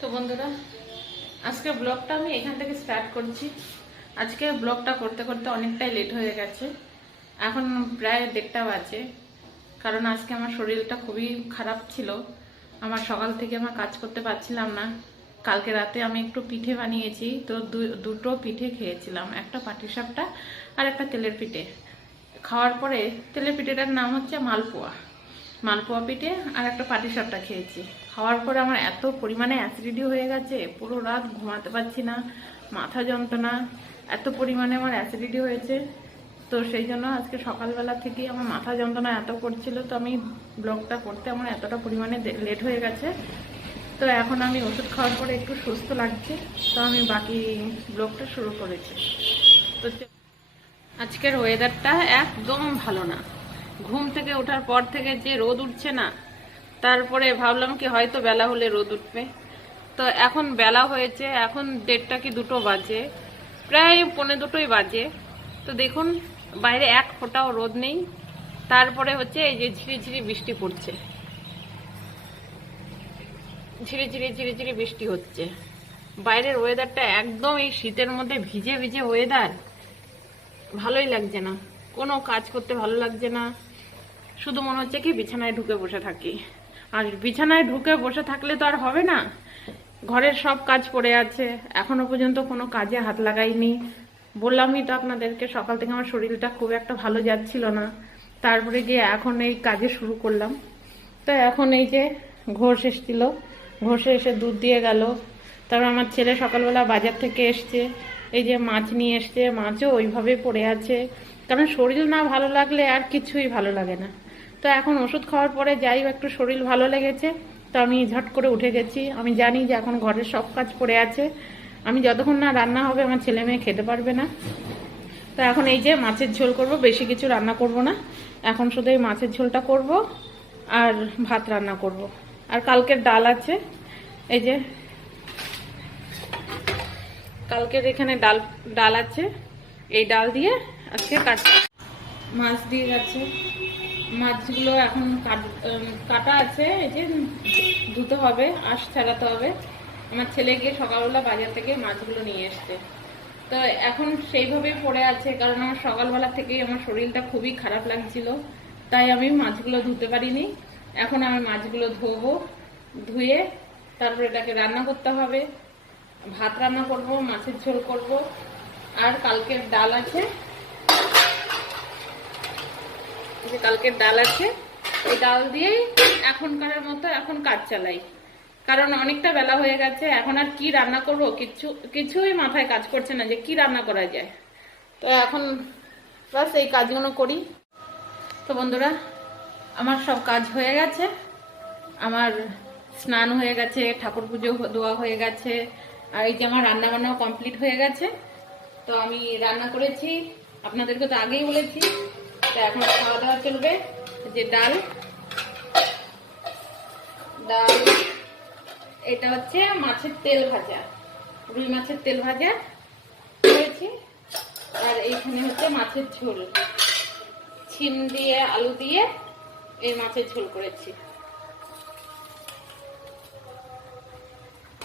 তো বন্ধুরা, আজকে ব্লগটা আমি এখান থেকে স্টার্ট করছি। আজকে ব্লগটা করতে করতে অনেকটাই লেট হয়ে গেছে, এখন প্রায় 1:30 বাজে। কারণ আজকে আমার শরীরটা খুবই খারাপ ছিল, আমার সকাল থেকে আমার কাজ করতে পারছিলাম না। কালকে রাতে আমি একটু পিঠে বানিয়েছি, তো দুটো পিঠে খেয়েছিলাম, একটা পাটিসাপটা আর একটা তেলের পিঠে। খাওয়ার পরে তেলের পিঠেটার নাম হচ্ছে মালপোয়া, মালপোয়া পিঠে আর একটা পাটিসাপটা খেয়েছি। খাওয়ার পরে আমার এত পরিমাণে অ্যাসিডিটি হয়ে গেছে, পুরো রাত ঘুমাতে পারছি না, মাথা যন্ত্রণা, এত পরিমাণে আমার অ্যাসিডিটি হয়েছে। তো সেই জন্য আজকে সকালবেলা থেকেই আমার মাথা যন্ত্রণা এত করছিল, তো আমি ব্লগটা করতে আমার এতটা পরিমাণে লেট হয়ে গেছে। তো এখন আমি ওষুধ খাওয়ার পরে একটু সুস্থ লাগছে, তো আমি বাকি ব্লগটা শুরু করেছি। তো আজকের ওয়েদারটা একদম ভালো না। ঘুম থেকে ওঠার পর থেকে যে রোদ উঠছে না, তারপরে ভাবলাম কি হয়তো বেলা হলে রোদ উঠবে। তো এখন বেলা হয়েছে, এখন 1:30 কি 2 বাজে, প্রায় 1:45 বাজে। তো দেখুন, বাইরে এক ফোঁটাও রোদ নেই। তারপরে হচ্ছে এই যে ঝিরিঝিরি বৃষ্টি পড়ছে, ঝিরিঝিরি ঝিরিঝিরি বৃষ্টি হচ্ছে। বাইরের ওয়েদারটা একদম এই শীতের মধ্যে ভিজে ভিজে ওয়েদার, ভালোই লাগছে না, কোনো কাজ করতে ভালো লাগছে না। শুধু মনে হচ্ছে কি বিছানায় ঢুকে বসে থাকি। আর বিছানায় ঢুকে বসে থাকলে তো আর হবে না, ঘরের সব কাজ পড়ে আছে, এখনো পর্যন্ত কোনো কাজে হাত লাগাইনি। বললামই তো আপনাদেরকে, সকাল থেকে আমার শরীরটা খুব একটা ভালো যাচ্ছিল না, তারপরে গিয়ে এখন এই কাজে শুরু করলাম। তো এখন এই যে ঘোষ এসেছিল, ঘোষে এসে দুধ দিয়ে গেল। তারপর আমার ছেলে সকালবেলা বাজার থেকে এসছে, এই যে মাছ নিয়ে এসছে, মাছও ওইভাবে পড়ে আছে। কারণ শরীর না ভালো লাগলে আর কিছুই ভালো লাগে না। তো এখন ওষুধ খাওয়ার পরে যাই একটু শরীর ভালো লেগেছে, তো আমি ঝট করে উঠে গেছি। আমি জানি যে এখন ঘরের সব কাজ পড়ে আছে, আমি যতক্ষণ না রান্না হবে আমার ছেলে মেয়ে খেতে পারবে না। তো এখন এই যে মাছের ঝোল করব, বেশি কিছু রান্না করব না, এখন শুধু এই মাছের ঝোলটা করব আর ভাত রান্না করব। আর কালকের ডাল আছে, এই যে কালকের এখানে ডাল আছে, এই ডাল দিয়ে আজকে মাছ দিয়ে গেছে। মাছগুলো এখন কাটা আছে, এই যে ধুতে হবে, আঁশ ছাড়াতে হবে। আমার ছেলে গিয়ে সকালবেলা বাজার থেকে মাছগুলো নিয়ে এসছে। তো এখন সেইভাবেই পড়ে আছে, কারণ আমার সকালবেলা থেকেই আমার শরীরটা খুবই খারাপ লাগছিল, তাই আমি মাছগুলো ধুতে পারিনি। এখন আমি মাছগুলো ধোবো, ধুয়ে তারপরে এটাকে রান্না করতে হবে। ভাত রান্না করব, মাছের ঝোল করব, আর কালকের ডাল আছে, যে কালকের ডাল আছে, এই ডাল দিয়েই এখনকার মতো এখন কাজ চালাই। কারণ অনেকটা বেলা হয়ে গেছে, এখন আর কি রান্না করব কিছুই মাথায় কাজ করছে না যে কি রান্না করা যায়। তো এখন বাস এই কাজগুলো করি। তো বন্ধুরা, আমার সব কাজ হয়ে গেছে, আমার স্নান হয়ে গেছে, ঠাকুর পুজো দেওয়া হয়ে গেছে, আর এই যে আমার রান্না বান্নাও কমপ্লিট হয়ে গেছে। তো আমি রান্না করেছি, আপনাদেরকে তো আগেই বলেছি। তো এখন খাওয়া দাওয়া চলবে। যে ডাল, এটা হচ্ছে মাছের তেল ভাজা, রুই মাছের তেল ভাজা করেছি। আর এইখানে হচ্ছে মাছের ঝোল, ছিম দিয়ে আলু দিয়ে এই মাছের ঝোল করেছি।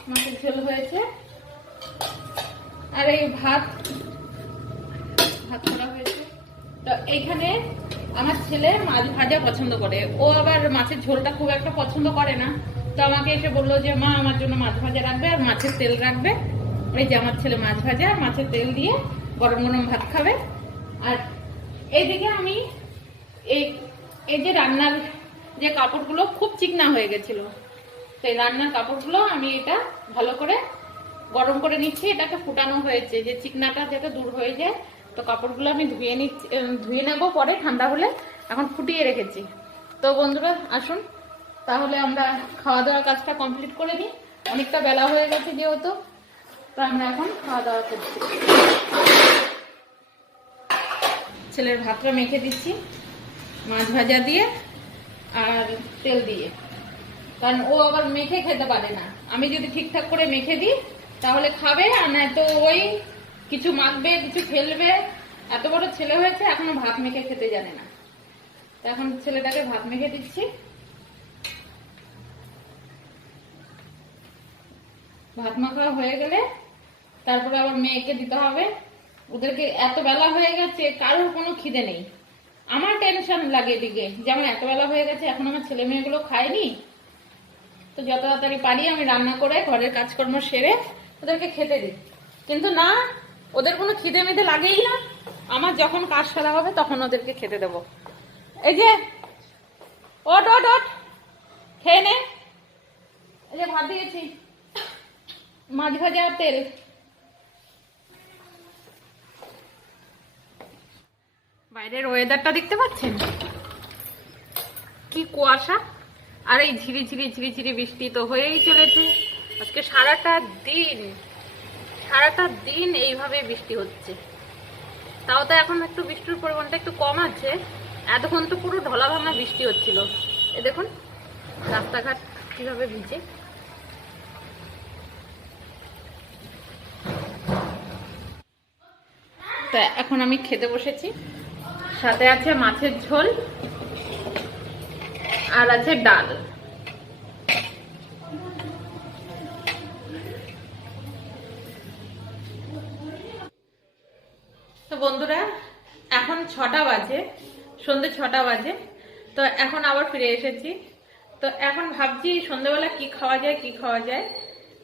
মাছের ঝোল হয়েছে, আর এই ভাত করা হয়েছে। তো এইখানে আমার ছেলে মাছ ভাজা পছন্দ করে, ও আবার মাছের ঝোলটা খুব একটা পছন্দ করে না। তো আমাকে এসে বললো যে মা আমার জন্য মাছ ভাজা রাখবে আর মাছের তেল রাখবে। এই যে আমার ছেলে মাছ ভাজা আর মাছের তেল দিয়ে গরম গরম ভাত খাবে। আর এইদিকে আমি এই যে রান্নার যে কাপড়গুলো খুব চিকনা হয়ে গেছিল, তো এই রান্নার কাপড়গুলো আমি এটা ভালো করে গরম করে নিচ্ছি। এটাকে ফুটানো হয়েছে যে চিকনাটা যাতে দূর হয়ে যায়। তো কাপড়গুলো আমি ধুয়ে নেবো পরে ঠান্ডা হলে, এখন ফুটিয়ে রেখেছি। তো বন্ধুরা আসুন তাহলে আমরা খাওয়া দাওয়ার কাজটা কমপ্লিট করে নিই, অনেকটা বেলা হয়ে গেছে যেহেতু। তো আমরা এখন খাওয়া দাওয়া করছি। ছেলের ভাতটা মেখে দিচ্ছি মাছ ভাজা দিয়ে আর তেল দিয়ে, কারণ ও আবার মেখে খেতে পারে না। আমি যদি ঠিকঠাক করে মেখে দিই তাহলে খাবে, আর না তো ওই কিছু মাখবে কিছু ফেলবে। এত বড় ছেলে হয়েছে এখনো ভাত মেখে খেতে জানে না। তো এখন ছেলেটাকে ভাত মেখে দিচ্ছি। ভাত মাখা হয়ে গেলে তারপরে আবার মেয়েকে দিতে হবে। ওদেরকে এত বেলা হয়ে গেছে, কারোর কোনো খিদে নেই। আমার টেনশন লাগে এদিকে যে আমার এত বেলা হয়ে গেছে, এখন আমার ছেলে মেয়েগুলো খায়নি। তো যত তাড়াতাড়ি পারি আমি রান্না করে ঘরের কাজকর্ম সেরে ওদেরকে খেতে দিই। কিন্তু না, ওদের কোনো খিদে মেদে লাগেই না। আমার যখন কাজ ফেলা হবে তখন ওদেরকে খেতে দেবো। এই যে ওট ওট ওট, খেয়ে নে। এই যে ভাত দিয়েছি, মাছ ভাজা আর তেল। বাইরের ওয়েদারটা দেখতে পাচ্ছেন, কি কুয়াশা, আর এই ঝিরি ঝিরি ঝিরি ঝিরি বৃষ্টি তো হয়েই চলেছে। আজকে সারাটা দিন এইভাবে বৃষ্টি হচ্ছে। তাও তো এখন একটু বৃষ্টির পরিমাণটা একটু কম আছে। এতক্ষণ তো পুরো ঢলা ভাঙা বৃষ্টি হচ্ছিল। এ দেখুন রাস্তাঘাট কিভাবে ভিজে। তা এখন আমি খেতে বসেছি। সাথে আছে মাছের ঝোল আর আছে ডাল। তো বন্ধুরা, এখন 6টা বাজে, সন্ধ্যে 6টা বাজে। তো এখন আবার ফিরে এসেছি। তো এখন ভাবছি সন্ধ্যেবেলা কি খাওয়া যায়।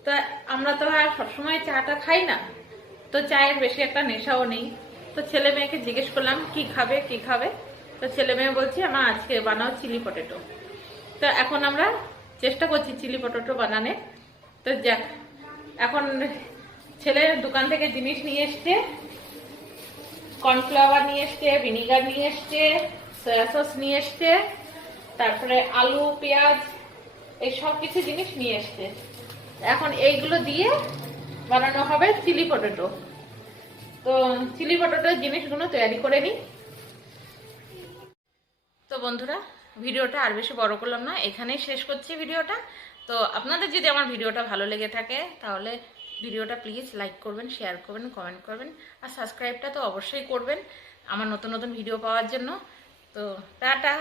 তো আমরা তো আর সবসময় চাটা খাই না, তো চায়ের বেশি একটা নেশাও নেই। তো ছেলে মেয়েকে জিজ্ঞেস করলাম কি খাবে। তো ছেলে মেয়ে বলছে মা আজকে বানাও চিলি পটেটো। তো এখন আমরা চেষ্টা করছি চিলি পটেটো বানানে। তো যাক, এখন ছেলে দোকান থেকে জিনিস নিয়ে এসছে, কর্নফ্লাওয়ার নিয়ে এসছে, ভিনিগার নিয়ে এসছে, সয়া সস নিয়ে এসছে, তারপরে আলু পেঁয়াজ এই সব কিছু জিনিস নিয়ে এসছে। এখন এইগুলো দিয়ে বানানো হবে চিলি পটেটো। তো চিলি পটেটোর জিনিসগুলো তৈরি করে নিই। তো বন্ধুরা, ভিডিওটা আর বেশি বড় করলাম না, এখানেই শেষ করছি ভিডিওটা। তো আপনাদের যদি আমার ভিডিওটা ভালো লেগে থাকে তাহলে ভিডিওটা প্লিজ লাইক করবেন, শেয়ার করবেন, কমেন্ট করবেন, আর সাবস্ক্রাইবটা তো অবশ্যই করবেন আমার নতুন নতুন ভিডিও পাওয়ার জন্য। তো টাটা।